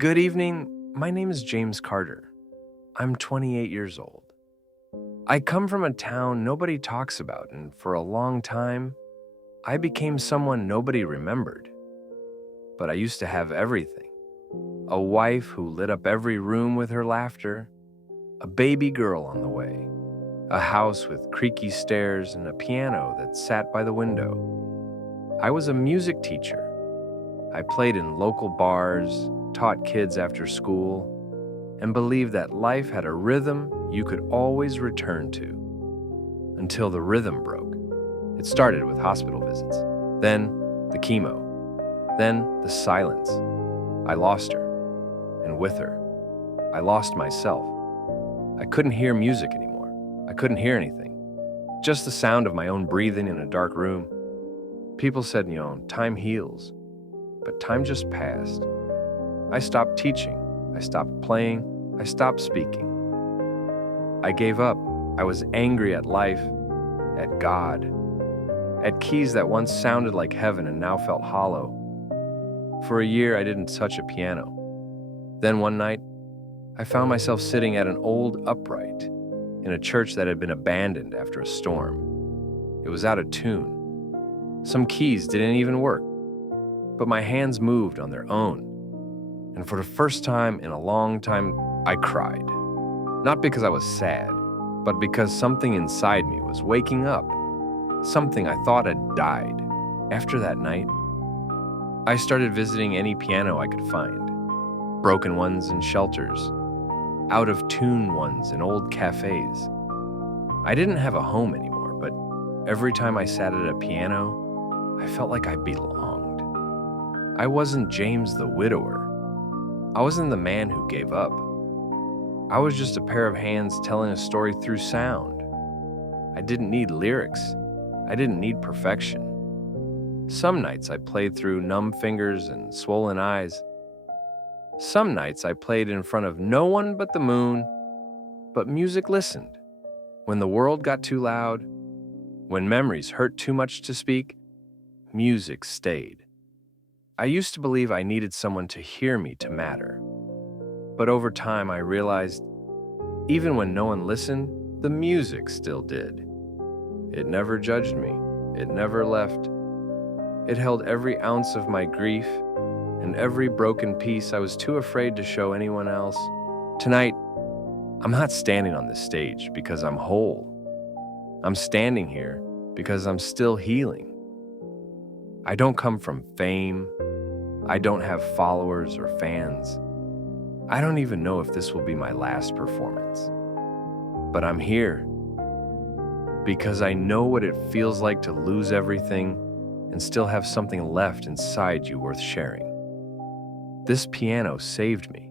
Good evening. My name is James Carter. I'm 28 years old. I come from a town nobody talks about, and for a long time, I became someone nobody remembered. But I used to have everything: a wife who lit up every room with her laughter, a baby girl on the way, a house with creaky stairs, and a piano that sat by the window. I was a music teacher. I played in local bars, taught kids after school, and believed that life had a rhythm you could always return to. Until the rhythm broke. It started with hospital visits, then the chemo, then the silence. I lost her, and with her, I lost myself. I couldn't hear music anymore. I couldn't hear anything. Just the sound of my own breathing in a dark room. People said, time heals. But time just passed. I stopped teaching. I stopped playing. I stopped speaking. I gave up. I was angry at life, at God, at keys that once sounded like heaven and now felt hollow. For a year, I didn't touch a piano. Then one night, I found myself sitting at an old upright in a church that had been abandoned after a storm. It was out of tune. Some keys didn't even work, but my hands moved on their own. And for the first time in a long time, I cried. Not because I was sad, but because something inside me was waking up. Something I thought had died. After that night, I started visiting any piano I could find. Broken ones in shelters, out-of-tune ones in old cafes. I didn't have a home anymore, but every time I sat at a piano, I felt like I belonged. I wasn't James the widower. I wasn't the man who gave up. I was just a pair of hands telling a story through sound. I didn't need lyrics. I didn't need perfection. Some nights I played through numb fingers and swollen eyes. Some nights I played in front of no one but the moon, but music listened. When the world got too loud, when memories hurt too much to speak, music stayed. I used to believe I needed someone to hear me to matter. But over time I realized, even when no one listened, the music still did. It never judged me. It never left. It held every ounce of my grief and every broken piece I was too afraid to show anyone else. Tonight, I'm not standing on this stage because I'm whole. I'm standing here because I'm still healing. I don't come from fame. I don't have followers or fans. I don't even know if this will be my last performance. But I'm here because I know what it feels like to lose everything and still have something left inside you worth sharing. This piano saved me,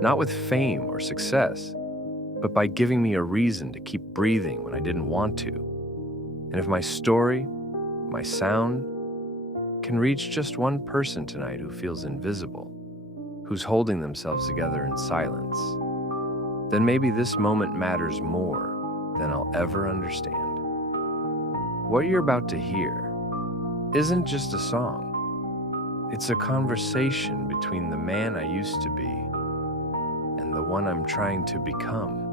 not with fame or success, but by giving me a reason to keep breathing when I didn't want to. And if my story, my sound, can reach just one person tonight who feels invisible, who's holding themselves together in silence, then maybe this moment matters more than I'll ever understand. What you're about to hear isn't just a song. It's a conversation between the man I used to be and the one I'm trying to become.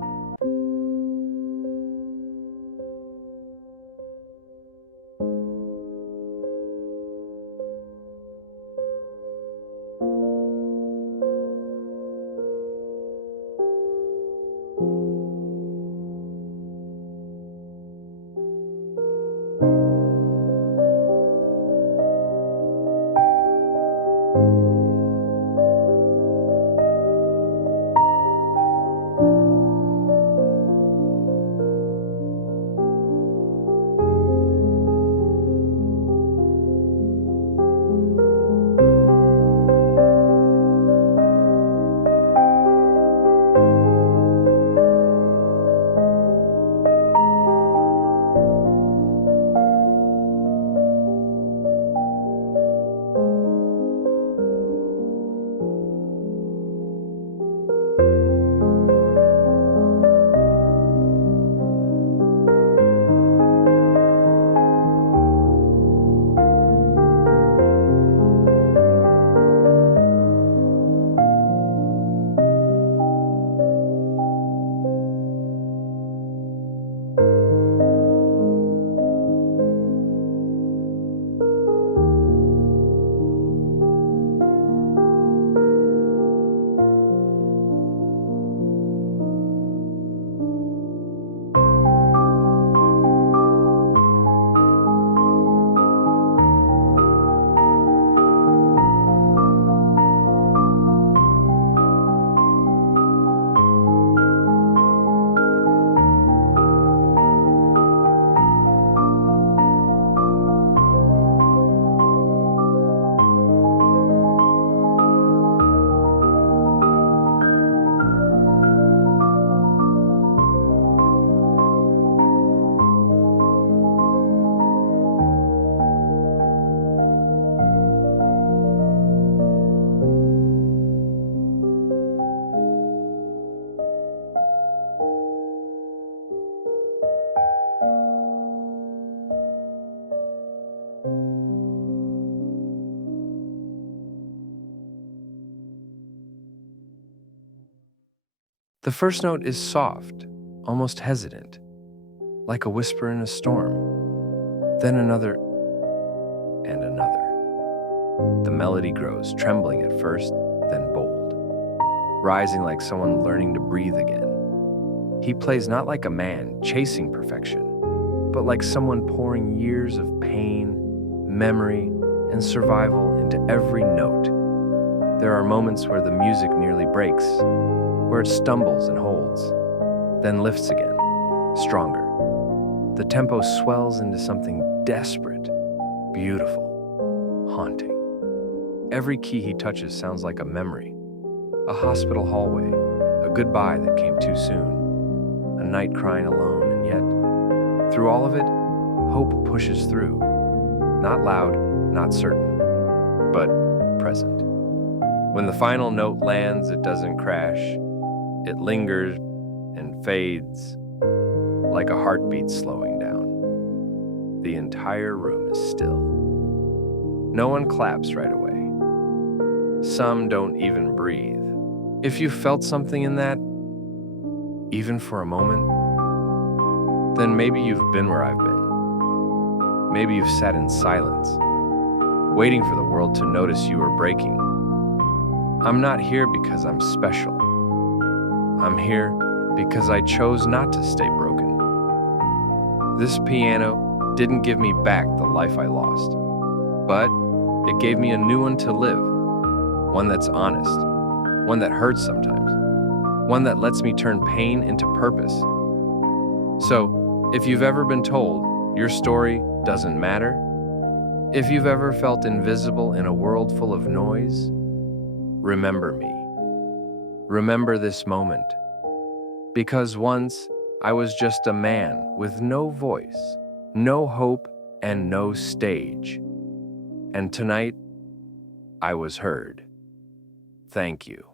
The first note is soft, almost hesitant, like a whisper in a storm. Then another and another. The melody grows, trembling at first, then bold, rising like someone learning to breathe again. He plays not like a man chasing perfection, but like someone pouring years of pain, memory, and survival into every note. There are moments where the music nearly breaks, where it stumbles and holds, then lifts again, stronger. The tempo swells into something desperate, beautiful, haunting. Every key he touches sounds like a memory, a hospital hallway, a goodbye that came too soon, a night crying alone, and yet, through all of it, hope pushes through. Not loud, not certain, but present. When the final note lands, it doesn't crash. It lingers and fades like a heartbeat slowing down. The entire room is still. No one claps right away. Some don't even breathe. If you felt something in that, even for a moment, then maybe you've been where I've been. Maybe you've sat in silence, waiting for the world to notice you were breaking. I'm not here because I'm special. I'm here because I chose not to stay broken. This piano didn't give me back the life I lost, but it gave me a new one to live, one that's honest, one that hurts sometimes, one that lets me turn pain into purpose. So, if you've ever been told your story doesn't matter, if you've ever felt invisible in a world full of noise, remember me. Remember this moment. Because once I was just a man with no voice, no hope, and no stage. And tonight, I was heard. Thank you.